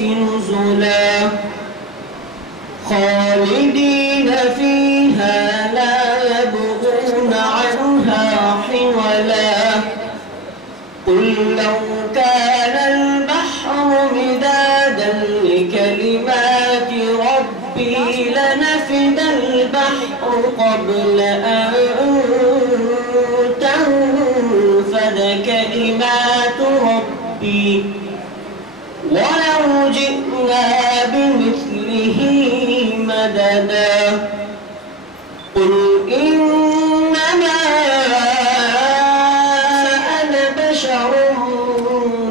نزلا خالدين فيها لا يبغون عنها حولا قل لو كان البحر مدادا لكلمات ربي لنفد البحر قبل أن تنفد كلمات ربي ولو جئنا بمثله مددا قل إنما أنا بشر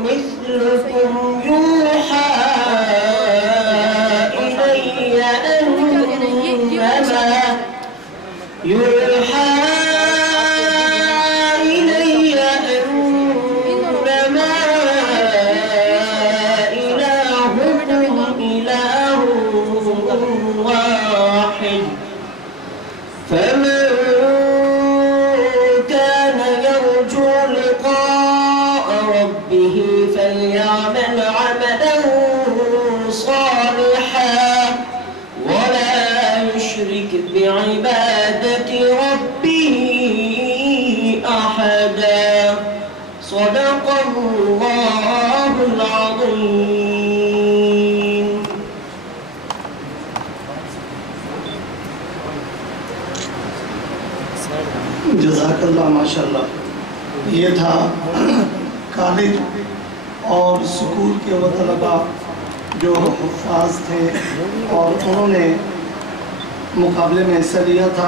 مثلكم يوحى إلي أنما إلهكم إله واحد فمن كان يرجو لقاء ربه فليعمل عملا صالحا ولا يشرك بعبادة ربه أحدا صدق الله العظيم. जज़ाकल्लाह माशाल्लाह। ये था कॉलेज और स्कूल के वो तलबा जो हुफ़ाज़ थे और उन्होंने मुकाबले में हिस्सा लिया था।